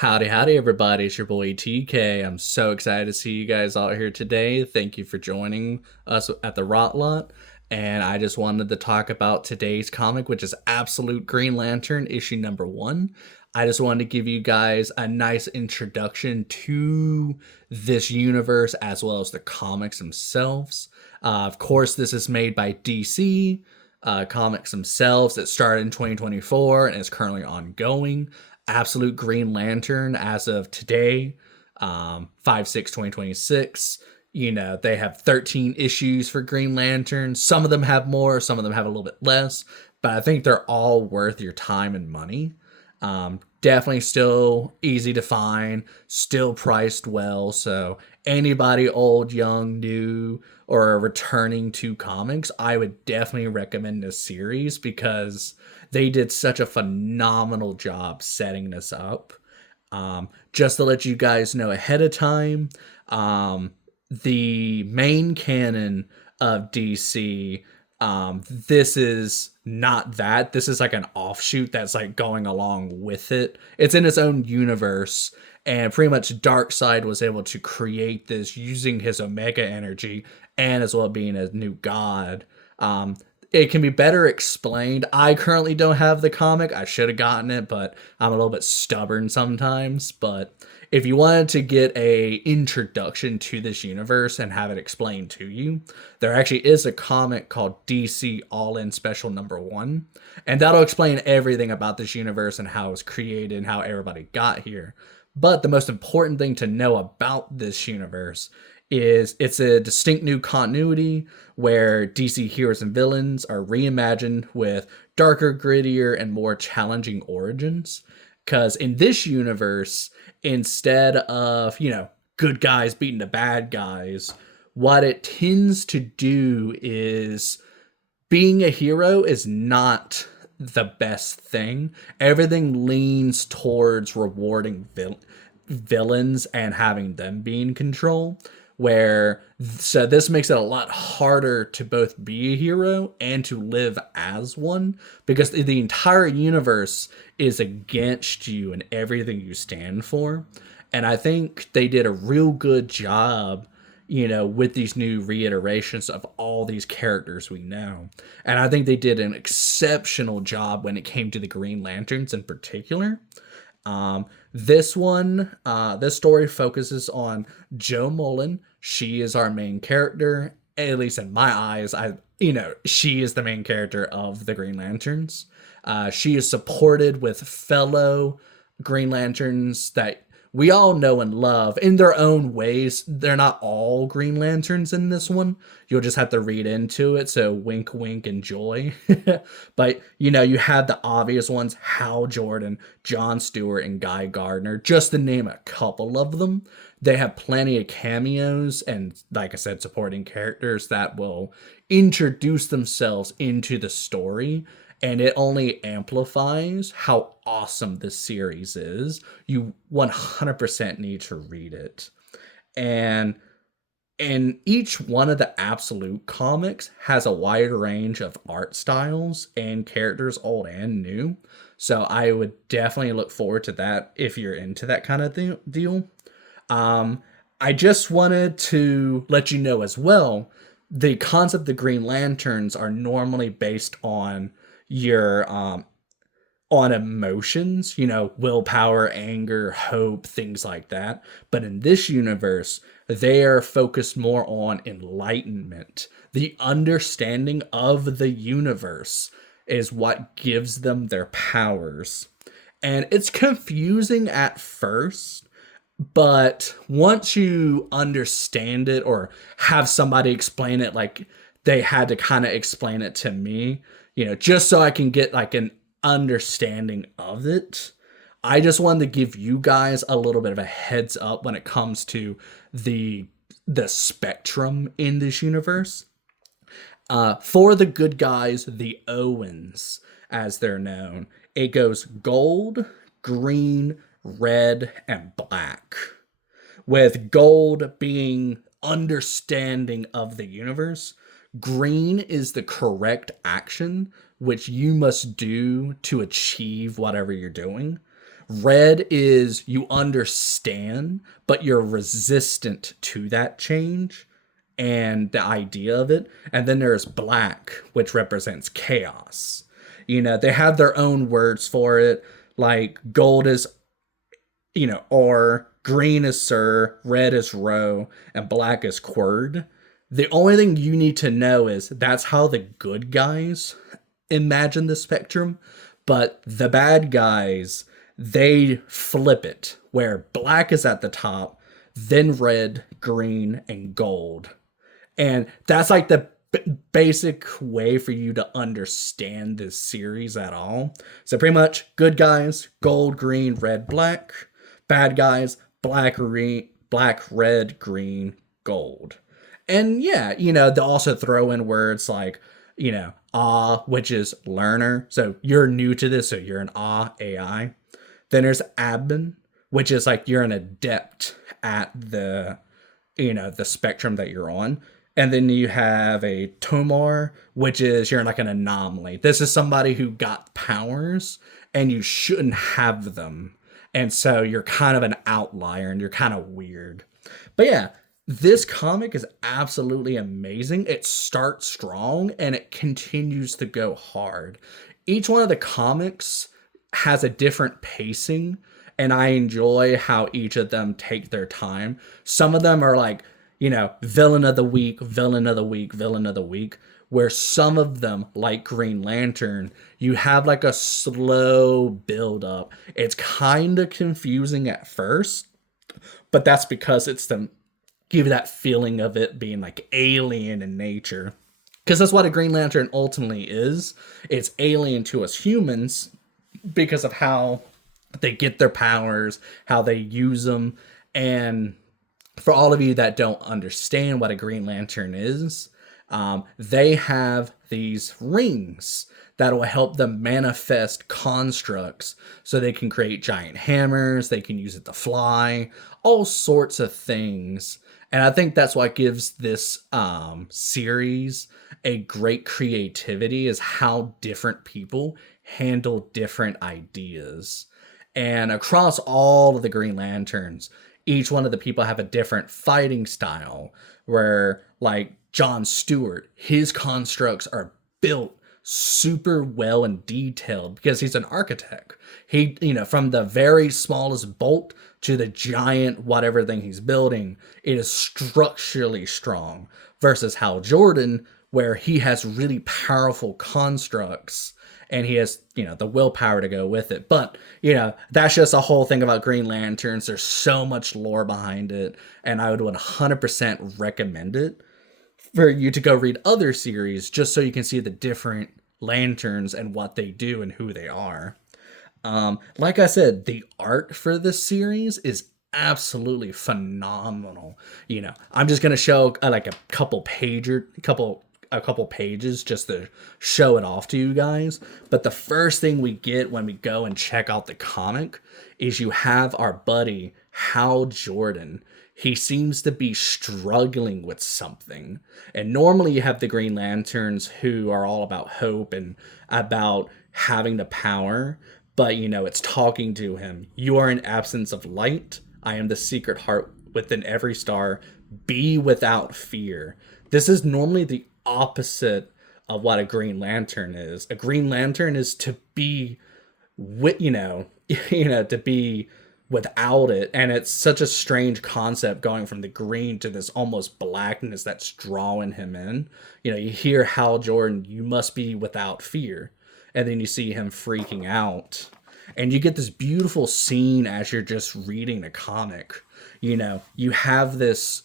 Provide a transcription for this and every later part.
Howdy, howdy, everybody. It's your boy TK. I'm so excited to see you guys out here today. Thank you for joining us at the Rot Lot. And I just wanted to talk about today's comic, which is Absolute Green Lantern, issue number 1. I just wanted to give you guys a nice introduction to this universe as well as the comics themselves. Of course, this is made by DC Comics themselves. It started in 2024 and is currently ongoing. Absolute Green Lantern as of today, 5/6/2026. You know, they have 13 issues for Green Lantern. Some of them have more, some of them have a little bit less, but I think they're all worth your time and money. Definitely still easy to find, still priced well. So anybody old, young, new, or returning to comics, I would definitely recommend this series because they did such a phenomenal job setting this up. Just to let you guys know ahead of time, the main canon of DC, this is not that. This is like an offshoot that's like going along with it. It's in its own universe, and pretty much Darkseid was able to create this using his Omega energy and as well being a new god. It can be better explained. I currently don't have the comic. I should have gotten it, but I'm a little bit stubborn sometimes. But if you wanted to get a introduction to this universe and have it explained to you, there actually is a comic called DC All In Special Number 1, and that'll explain everything about this universe and how it was created and how everybody got here. But the most important thing to know about this universe is it's a distinct new continuity where DC heroes and villains are reimagined with darker, grittier, and more challenging origins. Because in this universe, instead of, good guys beating the bad guys, what it tends to do is being a hero is not the best thing. Everything leans towards rewarding villains and having them be in control. So this makes it a lot harder to both be a hero and to live as one, because the entire universe is against you and everything you stand for. And I think they did a real good job, with these new reiterations of all these characters we know. And I think they did an exceptional job when it came to the Green Lanterns in particular. This story focuses on Jo Mullein. She is our main character, at least in my eyes. She is the main character of the Green Lanterns. She is supported with fellow Green Lanterns that we all know and love in their own ways. They're not all Green Lanterns in this one. You'll just have to read into it. So wink, wink, enjoy. But, you have the obvious ones: Hal Jordan, John Stewart, and Guy Gardner, just to name a couple of them. They have plenty of cameos and, like I said, supporting characters that will introduce themselves into the story. And it only amplifies how awesome this series is. You 100% need to read it. And each one of the Absolute comics has a wide range of art styles and characters, old and new. So I would definitely look forward to that if you're into that kind of deal. I just wanted to let you know as well, the concept of the Green Lanterns are normally based on your on emotions, willpower, anger, hope, things like that. But in this universe, they are focused more on enlightenment. The understanding of the universe is what gives them their powers. And it's confusing at first, but once you understand it or have somebody explain it, like they had to kind of explain it to me, just so I can get like an understanding of it. I just wanted to give you guys a little bit of a heads up when it comes to the spectrum in this universe. For the good guys, the Owens, as they're known, it goes gold, green, red, and black. With gold being understanding of the universe, green is the correct action which you must do to achieve whatever you're doing. Red is you understand, but you're resistant to that change and the idea of it. And then there's black, which represents chaos. They have their own words for it. Like gold is, or green is sir, red is row, and black is quird. The only thing you need to know is that's how the good guys imagine the spectrum, but the bad guys, they flip it where black is at the top, then red, green, and gold. And that's like the basic way for you to understand this series at all. So pretty much good guys, gold, green, red, black. Bad guys, black, red, green, gold. And yeah, they'll also throw in words like, which is learner. So you're new to this, so you're an AI. Then there's admin, which is like you're an adept at the spectrum that you're on. And then you have a Tomar, which is you're like an anomaly. This is somebody who got powers and you shouldn't have them. And so you're kind of an outlier and you're kind of weird. But yeah, this comic is absolutely amazing. It starts strong and it continues to go hard. Each one of the comics has a different pacing, and I enjoy how each of them take their time. Some of them are like, villain of the week, villain of the week, villain of the week, where some of them, like Green Lantern, you have like a slow build up. It's kind of confusing at first, but that's because it's to give you that feeling of it being like alien in nature. Because that's what a Green Lantern ultimately is. It's alien to us humans because of how they get their powers, how they use them. And for all of you that don't understand what a Green Lantern is, they have these rings that will help them manifest constructs so they can create giant hammers, they can use it to fly, all sorts of things. And I think that's what gives this series a great creativity, is how different people handle different ideas. And across all of the Green Lanterns, each one of the people have a different fighting style, where like John Stewart, his constructs are built super well and detailed because he's an architect. He, from the very smallest bolt to the giant whatever thing he's building, it is structurally strong, versus Hal Jordan, where he has really powerful constructs and he has, the willpower to go with it. But, that's just a whole thing about Green Lanterns. There's so much lore behind it, and I would 100% recommend it for you to go read other series just so you can see the different lanterns and what they do and who they are. Like I said, the art for this series is absolutely phenomenal. I'm just gonna show like a couple pages just to show it off to you guys. But the first thing we get when we go and check out the comic is you have our buddy Hal Jordan. He seems to be struggling with something. And normally you have the Green Lanterns who are all about hope and about having the power. But, it's talking to him. You are an absence of light. I am the secret heart within every star. Be without fear. This is normally the opposite of what a Green Lantern is. A Green Lantern is to be with, to be without it. And it's such a strange concept going from the green to this almost blackness that's drawing him in. You hear Hal Jordan, you must be without fear. And then you see him freaking out. And you get this beautiful scene as you're just reading the comic. You have this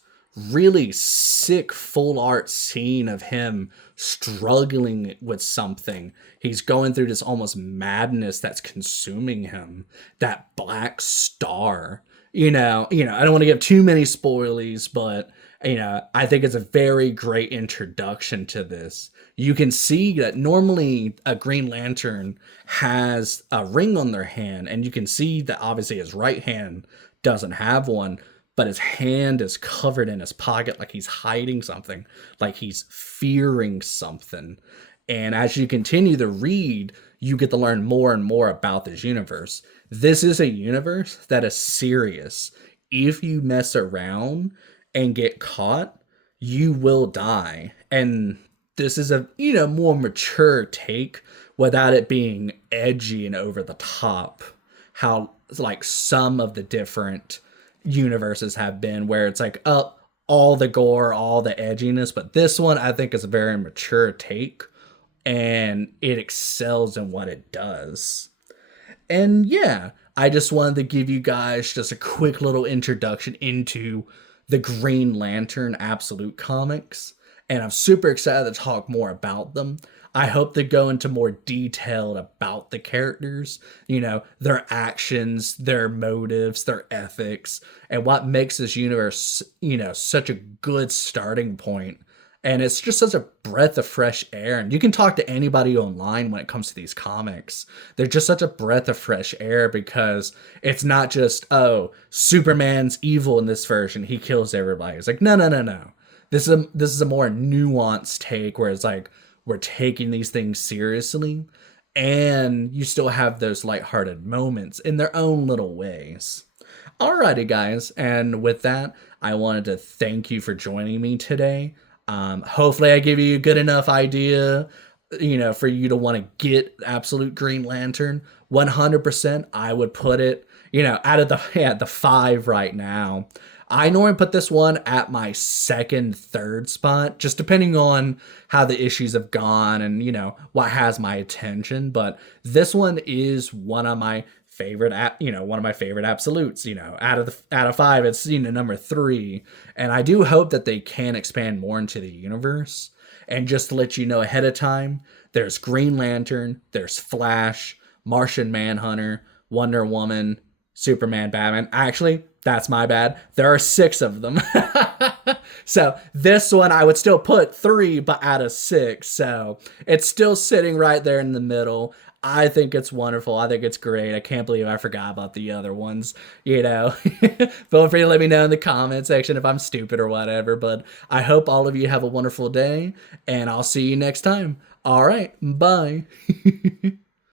really sick full art scene of him struggling with something. He's going through this almost madness that's consuming him. That black star. I don't want to give too many spoilies, but I think it's a very great introduction to this. You can see that normally a Green Lantern has a ring on their hand, and you can see that obviously his right hand doesn't have one, but his hand is covered in his pocket like he's hiding something, like he's fearing something. And as you continue to read, you get to learn more and more about this universe. This is a universe that is serious. If you mess around and get caught, you will die. And this is a, more mature take without it being edgy and over the top. How like some of the different universes have been where it's like, oh, all the gore, all the edginess, but this one I think is a very mature take and it excels in what it does. And yeah, I just wanted to give you guys just a quick little introduction into the Green Lantern Absolute comics. And I'm super excited to talk more about them. I hope to go into more detail about the characters, their actions, their motives, their ethics, and what makes this universe, such a good starting point. And it's just such a breath of fresh air. And you can talk to anybody online when it comes to these comics. They're just such a breath of fresh air because it's not just, oh, Superman's evil in this version. He kills everybody. It's like, no, no, no, no. This is a more nuanced take where it's like we're taking these things seriously and you still have those lighthearted moments in their own little ways. Alrighty, guys, and with that, I wanted to thank you for joining me today. Hopefully, I give you a good enough idea, for you to want to get Absolute Green Lantern. 100%, I would put it, out of the five right now. I normally put this one at my second, third spot, just depending on how the issues have gone and, what has my attention. But this one is one of my favorite, one of my favorite absolutes. Out of five, it's number three, and I do hope that they can expand more into the universe. And just to let you know ahead of time, there's Green Lantern, there's Flash, Martian Manhunter, Wonder Woman, Superman, Batman. Actually, that's my bad. There are 6 of them. So this one I would still put 3, but out of 6. So it's still sitting right there in the middle. I think it's wonderful. I think it's great. I can't believe I forgot about the other ones. Feel free to let me know in the comment section if I'm stupid or whatever. But I hope all of you have a wonderful day, and I'll see you next time. All right. Bye.